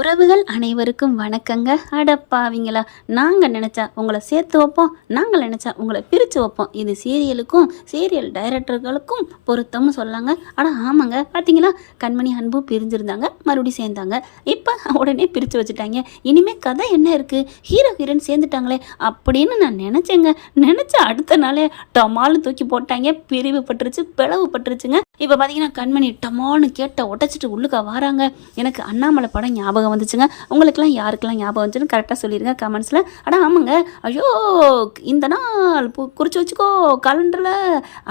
உறவுகள் அனைவருக்கும் வணக்கங்க. அடப்பாவிங்களா, நாங்கள் நினச்சா உங்களை சேர்த்து வைப்போம், நாங்கள் நினச்சா உங்களை பிரித்து வைப்போம். இது சீரியலுக்கும் சீரியல் டைரக்டர்களுக்கும் பொருத்தம்னு சொல்லாங்க. ஆனால் ஆமாங்க, பார்த்தீங்களா, கண்மணி அன்பு பிரிஞ்சிருந்தாங்க, மறுபடியும் சேர்ந்தாங்க. இப்போ உடனே பிரித்து வச்சுட்டாங்க. இனிமேல் கதை என்ன இருக்குது, ஹீரோ ஹீரோயின் சேர்ந்துட்டாங்களே அப்படின்னு நான் நினச்சேங்க. நினச்ச அடுத்த நாளே டமால்னு தூக்கி போட்டாங்க. பிரிவு பட்டுருச்சு, பிளவு பட்டுருச்சுங்க. இப்போ பார்த்தீங்கன்னா கண்மணி டமால்னு கேட்ட உடச்சிட்டு உள்ளுக்கா வராங்க. எனக்கு அண்ணாமலை படம் ஞாபகம் வந்துச்சுங்க. உங்களுக்கெல்லாம் யாருக்கெல்லாம் ஞாபகம் வந்துச்சுன்னு கரெக்டாக சொல்லிடுங்க கமெண்ட்ஸில். ஆனால் ஆமாங்க, ஐயோ இந்த நாள் குறித்து வச்சுக்கோ கலண்டரில்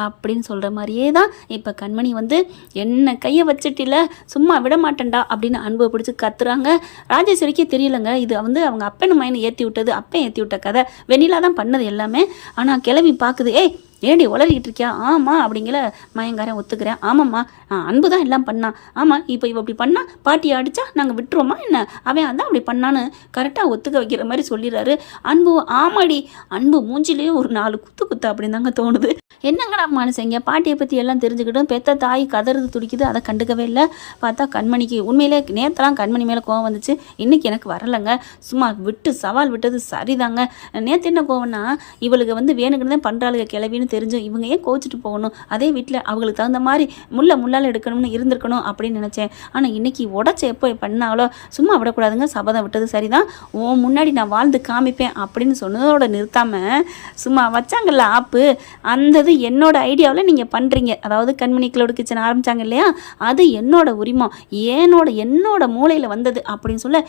அப்படின்னு சொல்கிற மாதிரியே தான் இப்போ கண்மணி வந்து என்ன கையை வச்சுட்டில சும்மா விட மாட்டேன்டா அப்படின்னு அன்பை பிடிச்சி கத்துறாங்க. ராஜேஸ்வரிக்கே தெரியலங்க, இது வந்து அவங்க அப்பனு மைனை ஏற்றி விட்டது, அப்பன் ஏற்றி விட்ட கதை. வெண்ணிலா தான் பண்ணது எல்லாமே. ஆனால் கிளவி பார்க்குது, ஏய் ஏண்டி உளறிக்கிட்டு இருக்கியா? ஆமாம் அப்படிங்கிற மயங்காரன் ஒத்துக்கிறேன். ஆமாம்மா, அன்பு தான் எல்லாம் பண்ணான். ஆமாம், இப்போ இவ அப்படி பண்ணா பாட்டியை அடித்தா நாங்கள் விட்டுருவோமா என்ன? அவன் அதான் அப்படி பண்ணான்னு கரெக்டாக ஒத்துக்க வைக்கிற மாதிரி சொல்லிடுறாரு. அன்பு ஆமாடி, அன்பு மூஞ்சிலேயே ஒரு 4 குத்து அப்படின்னு தாங்க தோணுது. என்னங்கடா மனுஷங்க, பாட்டியை பற்றி எல்லாம் தெரிஞ்சுக்கிட்டும் பெத்த தாய் கதறது துடிக்குது, அதை கண்டுக்கவே இல்லை. பார்த்தா கண்மணிக்கு உண்மையிலே நேற்றெல்லாம் கண்மணி மேலே கோவம் வந்துச்சு, இன்றைக்கி எனக்கு வரலைங்க. சும்மா விட்டு சவால் விட்டது சரிதாங்க. நேற்று என்ன கோவம்னா, இவளுக்கு வந்து வேணுக்குன்னு தான் பண்ணுறாளுங்க கிளவின்னு தெரிஞ்சும் இவங்க ஏன் கோச்சிட்டு போகணும், அதே வீட்டில் அவங்களுக்கு தகுந்த மாதிரி முள்ளால் எடுக்கணும்னு இருந்திருக்கணும் அப்படின்னு நினச்சேன். ஆனால் இன்றைக்கி உடச்சி எப்போ பண்ணாலோ சும்மா விடக்கூடாதுங்க, சபதம் விட்டது சரிதான், ஓ முன்னாடி நான் வாழ்ந்து காமிப்பேன் அப்படின்னு சொன்னதோட நிறுத்தாமல் சும்மா வச்சாங்கல்ல ஆப்பு, அந்த இது என்னோட ஐடியாவில் நீங்கள் பண்ணுறீங்க. அதாவது கண்மணி கிளவுட் கிச்சன் ஆரம்பித்தாங்க இல்லையா, அது என்னோட உரிமம், என்னோட மூளையில் வந்தது அப்படின்னு சொல்ல,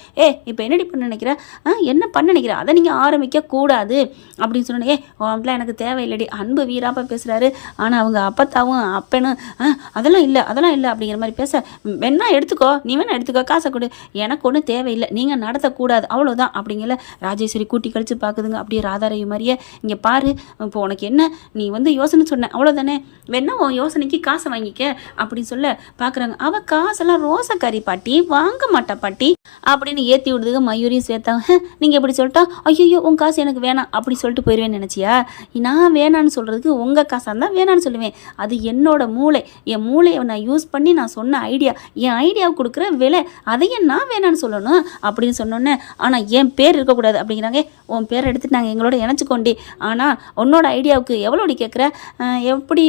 இப்போ என்னடி பண்ண நினைக்கிற, என்ன பண்ண நினைக்கிற, அதை நீங்கள் ஆரம்பிக்க கூடாது அப்படின்னு சொன்னேன். அப்படிலாம் எனக்கு தேவையில்லடி, அன்பு வீராப்பா பேசுகிறாரு. ஆனால் அவங்க அப்பத்தாவும் அப்பனும் அதெல்லாம் இல்லை அப்படிங்கிற மாதிரி பேச, வேணா எடுத்துக்கோ, நீ வேணா எடுத்துக்கோ, காசை கொடு, எனக்கு ஒன்றும் தேவையில்லை, நீங்கள் நடத்தக்கூடாது அவ்வளோதான் அப்படிங்கிற ராஜேஸ்வரி கூட்டி கழிச்சு பார்க்குதுங்க. அப்படியே ராதாரவி மாதிரியே, இங்கே பாரு, இப்போ உனக்கு என்ன, நீ வந்து யோசனை சொன்னேன் அவ்வளோதானே, வேணா உன் யோசனைக்கு காசை வாங்கிக்க அப்படின்னு சொல்ல பார்க்குறாங்க. அவள் காசெல்லாம் ரோசக்காரி பாட்டி, வாங்க மாட்டா பாட்டி அப்படின்னு ஏற்றி விடுதுங்க. மயூரியும் சேர்த்தாங்க. நீங்கள் எப்படி சொல்லிட்டா, ஐயோ உன் காசு எனக்கு வேணாம் அப்படி சொல்லிட்டு போயிடுவேன்னு நினச்சியா? நான் வேணான்னு சொல்கிறதுக்கு உங்கள் காசாக இருந்தால் வேணான்னு சொல்லுவேன். அது என்னோட மூளை, என் மூளையை நான் யூஸ் பண்ணி நான் சொன்ன ஐடியா, என் ஐடியாவுக்கு கொடுக்குற விலை, அதையும் நான் வேணான்னு சொல்லணும் அப்படின்னு சொன்னோன்னே, ஆனால் என் பேர் இருக்கக்கூடாது அப்படிங்கிறாங்க. உன் பேரை எடுத்துட்டு நாங்கள் எங்களோட இணைச்சிக்கொண்டே, ஆனால் உன்னோட ஐடியாவுக்கு எவ்வளோடி கேட்குற, எப்படி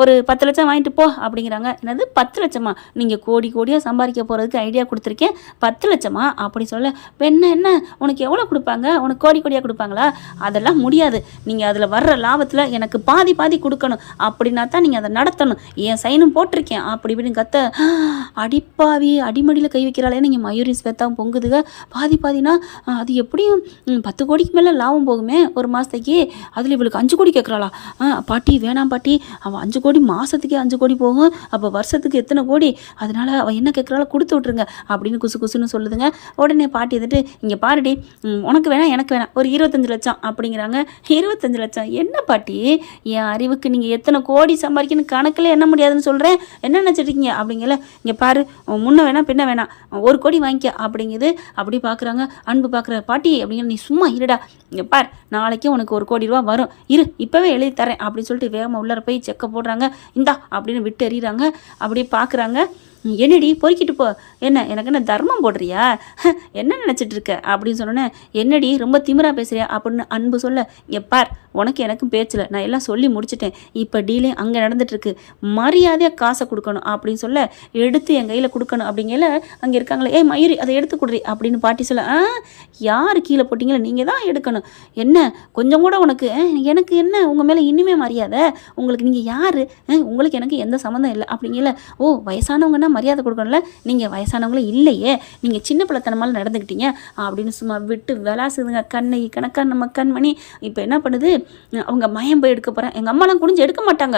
ஒரு 10 லட்சம் வாங்கிட்டு போ அப்படிங்கிறாங்க. என்னது 10 லட்சமா? நீங்கள் கோடியாக சம்பாதிக்க போகிறதுக்கு ஐடியா கொடுத்துருக்கேன், 10 லட்சமா அப்படி சொல்ல, என்ன உனக்கு எவ்வளோ கொடுப்பாங்க, உனக்கு கோடியாக கொடுப்பாங்களா? அதெல்லாம் முடியாது, நீங்கள் அதில் வர்ற லாபத்தில் எனக்கு பாதி கொடுக்கணும், அப்படின்னா தான் நீங்கள் அதை நடத்தணும், என் சைனும் போட்டிருக்கேன் அப்படி இப்படின்னு கத்த, அடிப்பாவி அடிமடியில் கை வைக்கிறாளே. நீங்கள் மயூரி ஸ்வேதாவும் பொங்குதுங்க. பாதினா அது எப்படியும் 10 கோடிக்கு மேலே லாபம் போகுமே ஒரு மாதத்துக்கு, அதில் இவளுக்கு 5 கோடி கேட்குறாளா? பாட்டி வேணாம் பாட்டி, அவள் 5 கோடி மாதத்துக்கே 5 கோடி போகும், அப்போ வருஷத்துக்கு எத்தனை கோடி, அதனால் அவள் என்ன கேட்குறாளோ கொடுத்து விட்ருங்க அப்படின்னு குசுன்னு சொல்லுதுங்க. உடனே பாட்டி வந்துட்டு, இங்கே பாருடி, உனக்கு வேணாம் எனக்கு வேணாம், ஒரு 25 லட்சம் அப்படிங்கிறாங்க. 25 லட்சம் என்ன பாட்டி, என் அறிவுக்கு நீங்கள் எத்தனை கோடி சம்பாதிக்கணும் கணக்கில் என்ன முடியாதுன்னு சொல்கிறேன், என்ன நினச்சிட்ருக்கீங்க அப்படிங்கல. இங்கே பாரு, முன்ன வேணாம் பின்ன வேணாம், 1 கோடி வாங்கிக்க அப்படிங்குது. அப்படி பார்க்குறாங்க. அன்பு பார்க்குற, பாட்டி அப்படிங்கிற, நீ சும்மா இருடா, இங்கே பார், நாளைக்கே உனக்கு 1 கோடி ரூபா வரும், இப்போவே எழுதி தரேன் அப்படின்னு சொல்லிட்டு வேகமாக உள்ளார போய் செக்கை போடுறாங்க. இந்தா அப்படின்னு விட்டு எறிகிறாங்க. அப்படியே பார்க்குறாங்க. என்னடி பொறுக்கிட்டு போ, எனக்கு என்ன தர்மம் போடுறியா, என்ன நினச்சிட்டு இருக்க அப்படின்னு சொன்னோன்னே, என்னடி ரொம்ப திமிரா பேசுறியா அப்படின்னு அன்பு சொல்ல, இங்கே பார், உனக்கு எனக்கும் பேச்சில் நான் எல்லாம் சொல்லி முடிச்சிட்டேன், இப்போ டீலே அங்கே நடந்துட்டுருக்கு, மரியாதையாக காசை கொடுக்கணும் அப்படின்னு சொல்ல, எடுத்து என் கையில் கொடுக்கணும் அப்படிங்கல. அங்கே இருக்காங்களே, மயூரி அதை எடுத்து கொடுறி அப்படின்னு பாட்டி சொல்ல, யார் கீழே போட்டிங்களோ நீங்கள் தான் எடுக்கணும், என்ன கொஞ்சம் கூட உனக்கு எனக்கு என்ன உங்கள் மேலே இனிமே மரியாதை, உங்களுக்கு நீங்கள் யார், உங்களுக்கு எனக்கு எந்த சம்மந்தம் இல்லை அப்படிங்கல. ஓ வயசானவங்கன்னா மரியாதை கொடுக்கணும்ல, நீங்கள் வயசானவங்களே இல்லையே, நீங்கள் சின்ன பிள்ளைத்தனமால நடந்துக்கிட்டீங்க அப்படின்னு சும்மா விட்டு விளாசுதுங்க. கணக்கா நம்ம கண்மணி இப்போ என்ன பண்ணுது, அவங்க மயம் போய் எடுக்க போகிறேன், எங்கள் அம்மாலாம் குனிஞ்சு எடுக்க மாட்டாங்க,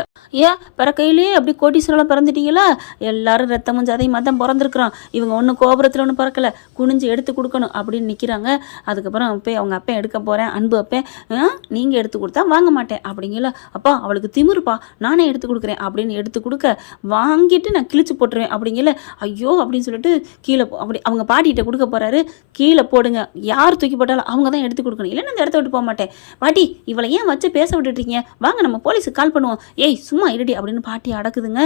பிறக்கையிலே அப்படி கோட்டீஸ்வரெலாம் பிறந்துட்டீங்களா, எல்லாரும் ரத்தமும் ஜதையும் தான் பிறந்திருக்கிறோம், இவங்க ஒன்றும் கோபுரத்தில் ஒன்றும் பிறக்கலை, குனிஞ்சு எடுத்து கொடுக்கணும் அப்படின்னு நிற்கிறாங்க. அதுக்கப்புறம் போய் அவங்க அப்பா எடுக்க போகிறேன், அன்பு அப்பேன், நீங்கள் எடுத்து கொடுத்தா வாங்க மாட்டேன் அப்படிங்கல. அப்பா அவளுக்கு திமிருப்பா, நானே எடுத்து கொடுக்குறேன் அப்படின்னு எடுத்து கொடுக்க, வாங்கிட்டு நான் கிழிச்சு போட்டுருவேன் அப்படிங்கல. ஐயோ அப்படின்னு சொல்லிட்டு கீழே அப்படி அவங்க பாட்டிகிட்ட கொடுக்க போகிறாரு. கீழே போடுங்க, யார் தூக்கி போட்டாலும் அவங்க தான் எடுத்து கொடுக்கணும், இல்லைன்னா அந்த இடத்த விட்டு போக மாட்டேன். பாட்டி இவளை ஏன் வச்சு பேச விட்டுட்டீங்க, வாங்க நம்ம போலீஸுக்கு கால் பண்ணுவோம். ஏய் சும்மா இருடி அப்படின்னு பாட்டி அடக்குதுங்க.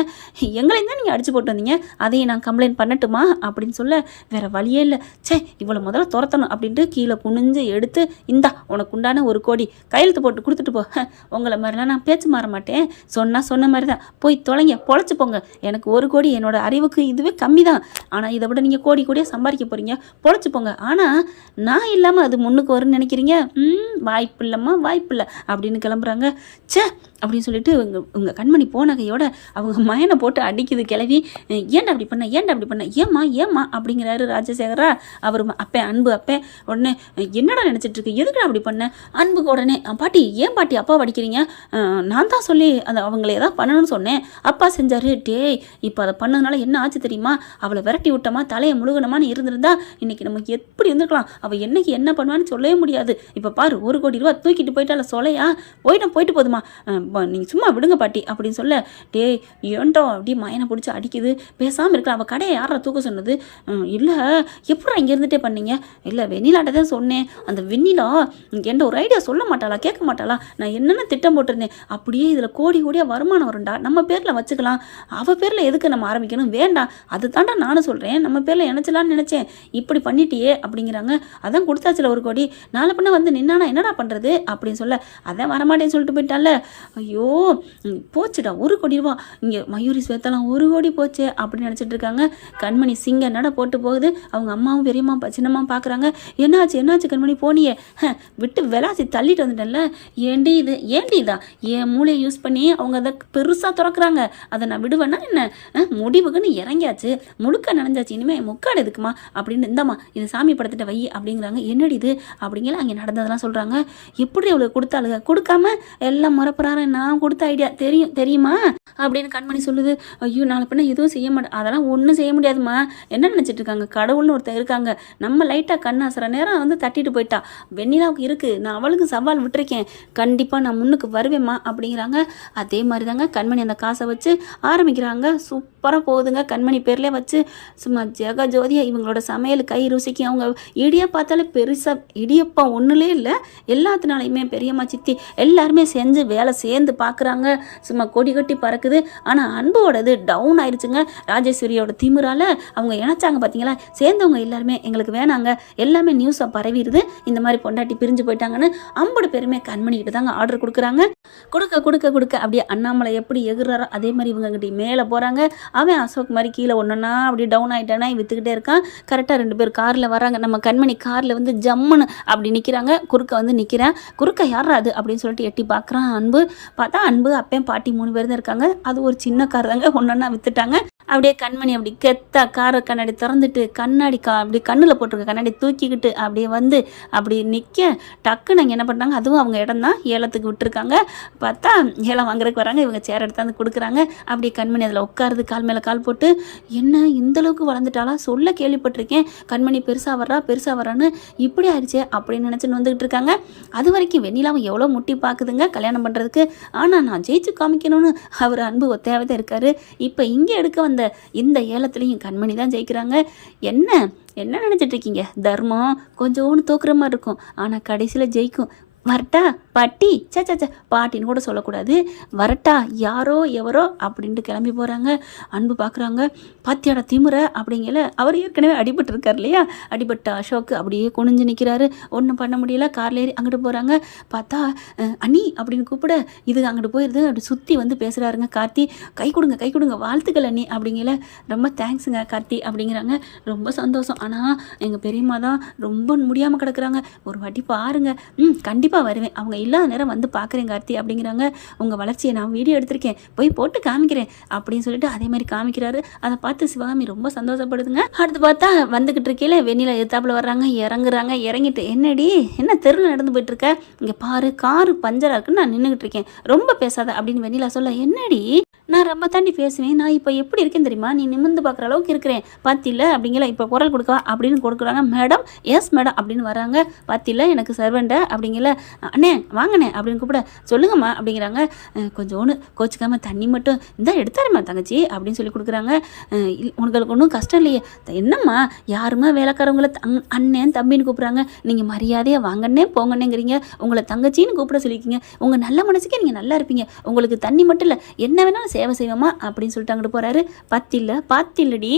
எங்களையும் தான் நீங்கள் அடிச்சு போட்டு வந்தீங்க, அதையும் நான் கம்ப்ளைண்ட் பண்ணட்டுமா அப்படின்னு சொல்ல வேற வழியே இல்லை. சே இவளை முதல்ல துரத்தணும் அப்படின்ட்டு கீழே குனிஞ்சு எடுத்து இந்தா உனக்கு உண்டான 1 கோடி கையெழுத்து போட்டு கொடுத்துட்டு போ. உங்களை மாதிரிலாம் நான் பேச்சு மாற மாட்டேன், சொன்ன மாதிரி தான், போய் தொலைங்க, பொழைச்சி போங்க. எனக்கு 1 கோடி என்னோட அறிவுக்கு இதுவே கம்மி தான், ஆனால் இதை விட நீங்கள் கோடியாக சம்பாதிக்க போகிறீங்க, பொழைச்சி போங்க. ஆனால் நான் இல்லாமல் அது முன்னுக்கு வரும்னு நினைக்கிறீங்க? வாய்ப்பு இல்லைம்மா, வாய்ப்பு இல்லை அப்படின்னு கிளம்புறாங்க. சே அப்படின்னு சொல்லிட்டு உங்கள் கண்மணி போனகையோட அவங்க மயனை போட்டு அடிக்குது கிளவி. ஏன்டா அப்படி பண்ண ஏம்மா அப்படிங்கிறாரு ராஜசேகரா. அவர் அப்பேன் அன்பு அப்பேன் உடனே என்னடா நினச்சிட்டு இருக்கு, எதுக்குடா அப்படி பண்ண? அன்புக்கு உடனே பாட்டி ஏன் பாட்டி அப்பா அடிக்கிறீங்க, நான் தான் சொல்லி அவங்கள ஏதாவது பண்ணணும்னு சொன்னேன், அப்பா செஞ்சாரு. டேய் இப்போ அதை பண்ணதுனால என்ன ஆச்சு தெரியுமா, அவளை விரட்டி விட்டோமா, தலையை முழுகணுமான்னு இருந்திருந்தா இன்னைக்கு நமக்கு எப்படி இருந்திருக்கலாம், அவள் என்னைக்கு என்ன பண்ணுவான்னு சொல்லவே முடியாது. இப்போ பாரு 1 கோடி ரூபா தூக்கிட்டு போயிட்டால சொலையா, போயிட்டு போதுமா, நீங்கள் சும்மா விடுங்க பாட்டி அப்படின்னு சொல்ல. டே ஏன்டோ அப்படி மயனை பிடிச்சி அடிக்குது, பேசாமல் இருக்கலாம். அவள் கடையை யாரா தூக்க சொன்னது? இல்லை எப்படா இங்கே இருந்துகிட்டே பண்ணீங்க? இல்லை வெண்ணிலாட்ட தான் சொன்னேன், அந்த வெண்ணிலா என்கிட்ட ஒரு ஐடியா சொல்ல மாட்டாளா, கேட்க மாட்டாளா, நான் என்னென்ன திட்டம் போட்டிருந்தேன், அப்படியே இதில் கோடியாக வருமானம் வரும்டா, நம்ம பேரில் வச்சுக்கலாம், அவள் பேரில் எதுக்கு நம்ம ஆரம்பிக்கணும், வேண்டாம், அது தாண்டா நானும் சொல்கிறேன், நம்ம பேரில் இணைச்சலான்னு நினச்சேன், இப்படி பண்ணிட்டியே அப்படிங்கிறாங்க. அதான் கொடுத்தாச்சுல 1 கோடி, நாளை பண்ண வந்து நின்னானா என்னடா பண்ணுறது அப்படின்னு சொல்ல. அதான் வரமாட்டேன்னு சொல்லிட்டு போயிட்டால. ஐயோ போச்சுடா 1 கோடி ரூபா, இங்கே மயூரி ஸ்வேத்தாலாம் 1 கோடி போச்சு அப்படின்னு நினச்சிட்டு இருக்காங்க. கண்மணி சிங்க நட போட்டு போகுது. அவங்க அம்மாவும் பெரியம்மா சின்னம்மா பார்க்குறாங்க. என்னாச்சு கண்மணி போனியே, விட்டு விளாசி தள்ளிட்டு வந்துட்டேன்ல, ஏண்டி இதான் என் மூளையை யூஸ் பண்ணி அவங்க அதை பெருசாக திறக்கிறாங்க, அதை நான் விடுவேன்னா என்ன, முடிவுக்குன்னு இறங்கியாச்சு, முழுக்க நனைஞ்சாச்சு, இனிமேல் முக்காடு எதுக்குமா அப்படின்னு, இந்தாம்மா இது சாமி படத்திட்ட வை அப்படிங்கிறாங்க. என்னடி இது அப்படிங்கிற அங்கே நடந்ததெல்லாம் சொல்கிறாங்க. எப்படி அவளுக்கு கொடுத்தாளுங்க, கொடுக்காம எல்லாம் மறப்புறாரு, நான் கொடுத்த ஐடியா தெரியுமா அப்படின்னு கண்மணி சொல்லுது. ஐயோ நாளை பண்ண எதுவும் செய்ய மாட்டேன், அதெல்லாம் ஒன்றும் செய்ய முடியாதுமா, என்ன நினச்சிட்டு இருக்காங்க, கடவுள்னு ஒருத்தர் இருக்காங்க, நம்ம லைட்டாக கண்ணாசுற நேரம் வந்து தட்டிட்டு போயிட்டா, வெண்ணிலாவுக்கு இருக்குது, நான் அவளுக்கு சவால் விட்டுருக்கேன், கண்டிப்பாக நான் முன்னுக்கு வருவேம்மா அப்படிங்கிறாங்க. அதே மாதிரி தாங்க கண்மணி அந்த காசை வச்சு ஆரம்பிக்கிறாங்க. சூப்பராக போகுதுங்க, கண்மணி பேர்லேயே வச்சு சும்மா ஜெகஜோதியாக இவங்களோட சமையல் கை ருசிக்கு. அவங்க இடியா பார்த்தாலே பெருசாக இடியப்பம் ஒன்றுலே இல்லை, எல்லாத்தினாலையுமே பெரியம்மா சித்தி எல்லாருமே செஞ்சு வேலை சேர்ந்து பார்க்குறாங்க. சும்மா கொடி கட்டி பறக்குது. ஆனால் அன்போடது டவுன் ஆயிடுச்சுங்க. ராஜேஸ்வரியோட திமிரால அவங்க இணைச்சாங்க பார்த்தீங்களா, சேர்ந்தவங்க எல்லாருமே எங்களுக்கு வேணாங்க, எல்லாமே நியூஸாக பரவிடுது, இந்த மாதிரி பொண்டாட்டி பிரிஞ்சு போயிட்டாங்கன்னு 50 பேருமே கண்மணிக்கிட்டு தாங்க ஆர்டர் கொடுக்குறாங்க. கொடுக்க அப்படியே அண்ணாமலை எப்படி எகுறாரோ அதே மாதிரி இவங்ககிட்ட மேலே போகிறாங்க. அவன் அசோக் மாதிரி கீழே ஒன்றுனா அப்படி டவுன் ஆகிட்டானா விற்றுக்கிட்டே இருக்கான். கரெக்டாக 2 பேர் காரில் வராங்க. நம்ம கண்மணி காரில் வந்து ஜம்முன்னு அப்படி நிற்கிறாங்க. குறுக்க வந்து நிற்கிறேன், குறுக்க யாரா அது அப்படின்னு சொல்லிட்டு எட்டி பார்க்குறான் அன்பு. பார்த்தா அன்பு அப்பேன் பாட்டி 3 பேர் தான் இருக்காங்க. அது ஒரு சின்ன கார் தாங்க, ஒன்றா விற்றுட்டாங்க. அப்படியே கண்மணி அப்படி கெத்தா காரை கண்ணாடி திறந்துட்டு கண்ணாடி அப்படி கண்ணில் போட்டிருக்க கண்ணாடி தூக்கிக்கிட்டு அப்படியே வந்து அப்படி நிற்க டக்குன்னு நாங்கள் என்ன பண்ணுறாங்க, அதுவும் அவங்க இடம் தான், ஏலத்துக்கு விட்டுருக்காங்க. பார்த்தா ஏலம் வாங்குறதுக்கு வராங்க. இவங்க சேர் எடுத்தாந்து கொடுக்குறாங்க. அப்படியே கண்மணி அதில் உட்காருது, கால் மேலே கால் போட்டு, என்ன இந்தளவுக்கு வளர்ந்துட்டாலா, சொல்ல கேள்விப்பட்டிருக்கேன், கண்மணி பெருசாக வர்றான்னு, இப்படி ஆயிடுச்சே அப்படின்னு நினச்சின்னு வந்துக்கிட்டு இருக்காங்க. அது வரைக்கும் வெண்ணிலாவும் எவ்வளோ முட்டி பார்க்குதுங்க கல்யாணம் பண்ணுறதுக்கு. ஆனால் நான் ஜெயிச்சு காமிக்கணும்னு அவர் அன்பு ஒத்தையாகவே இருக்காரு. இப்போ இங்கே எடுக்க வந்த இந்த ஏலத்துலையும் கண்மணி தான் ஜெயிக்கிறாங்க. என்ன நினச்சிட்டு இருக்கீங்க, தர்மம் கொஞ்சோன்னு தோக்குற மாதிரி இருக்கும், ஆனால் கடைசியில் ஜெயிக்கும். வரட்டா பாட்டி, சே பாட்டின்னு கூட சொல்லக்கூடாது, வரட்டா யாரோ எவரோ அப்படின்ட்டு கிளம்பி போகிறாங்க. அன்பு பார்க்குறாங்க. பாத்தியாட திமுற அப்படிங்கல, அவர் ஏற்கனவே அடிபட்டு இருக்கார் இல்லையா, அடிபட்ட அசோக் அப்படியே குனிஞ்சு நிற்கிறாரு, ஒன்றும் பண்ண முடியல. காரில் ஏறி அங்கிட்டு போகிறாங்க. பார்த்தா அண்ணி அப்படின்னு கூப்பிட இது அங்கிட்டு போயிடுது. அப்படி சுற்றி வந்து பேசுகிறாருங்க கார்த்தி. கை கொடுங்க வாழ்த்துக்கள் அண்ணி அப்படிங்கல. ரொம்ப தேங்க்ஸுங்க கார்த்தி அப்படிங்கிறாங்க. ரொம்ப சந்தோஷம். ஆனால் எங்கள் பெரியம்மா தான் ரொம்ப முடியாமல் கிடக்குறாங்க, ஒரு வாட்டி பாருங்க. கண்டிப்பாக வருவேன், அவங்க இல்லாத நேரம் வந்து பார்க்குறேன் கார்த்தி அப்படிங்கிறாங்க. உங்கள் வளர்ச்சியை நான் வீடியோ எடுத்திருக்கேன், போய் போட்டு காமிக்கிறேன் அப்படின்னு சொல்லிட்டு அதே மாதிரி காமிக்கிறாரு. அதை பார்த்து சிவகாமி ரொம்ப சந்தோஷப்படுதுங்க. அடுத்து பார்த்தா வந்துக்கிட்டு இருக்கையில வெண்ணிலா எத்தாப்புல வர்றாங்க. இறங்கிட்டு என்னடி என்ன தெருவில் நடந்து போயிட்டு இருக்க, இங்கே பாரு காரு பஞ்சராக இருக்குன்னு நான் நின்றுக்கிட்டு இருக்கேன், ரொம்ப பேசாத அப்படின்னு வெண்ணிலா சொல்ல, என்னடி நான் ரொம்ப தாண்டி பேசுவேன், நான் இப்போ எப்படி இருக்கேன் தெரியுமா, நீ நிமிர்ந்து பார்க்குற அளவுக்கு இருக்கிறேன் பாத்தில அப்படிங்கிற, இப்போ குரல் கொடுக்கவா அப்படின்னு கொடுக்குறாங்க. மேடம், எஸ் மேடம் அப்படின்னு வராங்க. பாத்தில எனக்கு சர்வெண்ட்டை அப்படிங்கல, அண்ணே வாங்கண்ணே அப்படின்னு கூப்பிட, சொல்லுங்கம்மா அப்படிங்கிறாங்க. கொஞ்சோன்னு கோச்சிக்காமல் தண்ணி மட்டும் இந்த எடுத்தாருமா தங்கச்சி அப்படின்னு சொல்லி கொடுக்குறாங்க. உங்களுக்கு ஒன்றும் கஷ்டம் இல்லையே, என்னம்மா யாருமா வேலைக்காரவங்கள அண்ணன் தம்பின்னு கூப்பிட்றாங்க, நீங்கள் மரியாதையாக வாங்கண்ணே போங்கண்ணேங்கிறீங்க, உங்களை தங்கச்சின்னு கூப்பிட சொல்லிக்கிங்க, உங்கள் நல்ல மனசுக்கே நீங்கள் நல்லா இருப்பீங்க, உங்களுக்கு தண்ணி மட்டும் இல்லை என்ன வேணாலும் சேவை செய்வோமா அப்படின்னு சொல்லிட்டு அங்கிட்டு போகிறாரு. பாத்தில்லடி,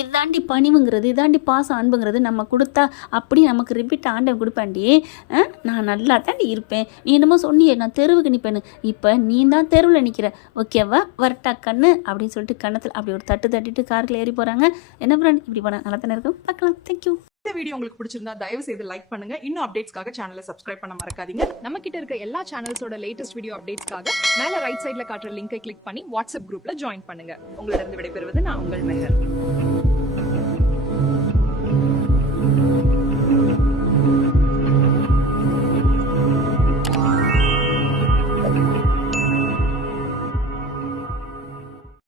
இதாண்டி பணிவுங்கிறது, இதாண்டி பாசம் அன்புங்கிறது, நம்ம கொடுத்தா அப்படி நமக்கு ரிப்பீட் ஆண்டவன் கொடுப்பாண்டி. நான் நல்லா தாண்டி இருப்பேன், நீ என்னமோ சொன்னியே நான் தெருவுக்கு நிற்பேன்னு, இப்போ நீ தான் தெருவில் நிற்கிற, ஓகேவா வரட்டா கண்ணு அப்படின்னு சொல்லிட்டு கண்ணத்தில் அப்படி ஒரு தட்டு தட்டிட்டு காருக்குள்ள ஏறி போகிறாங்க. என்ன ஃப்ரெண்ட் இப்படி போனால் நல்லா தானே இருக்கும், பார்க்கலாம். தேங்க்யூ. இந்த வீடியோ உங்களுக்கு பிடிச்சிருந்தா தயவு செய்து லைக் பண்ணுங்க. இன்னும் அப்டேட்ஸ்க்காக சேனலை சப்ஸ்கிரைப் பண்ண மறக்காதீங்க. நம்ம கிட்ட இருக்க எல்லா சேனல்ஸோட லேட்டஸ்ட் வீடியோ அப்டேட்ஸ்க்காக மேல ரைட் சைடுல காட்டுற லிங்கை கிளிக் பண்ணி வாட்ஸ்அப் குரூப்ல ஜாயின் பண்ணுங்க. உங்களிடம் விடைபெறுவது நான் உங்கள் மெஹர்.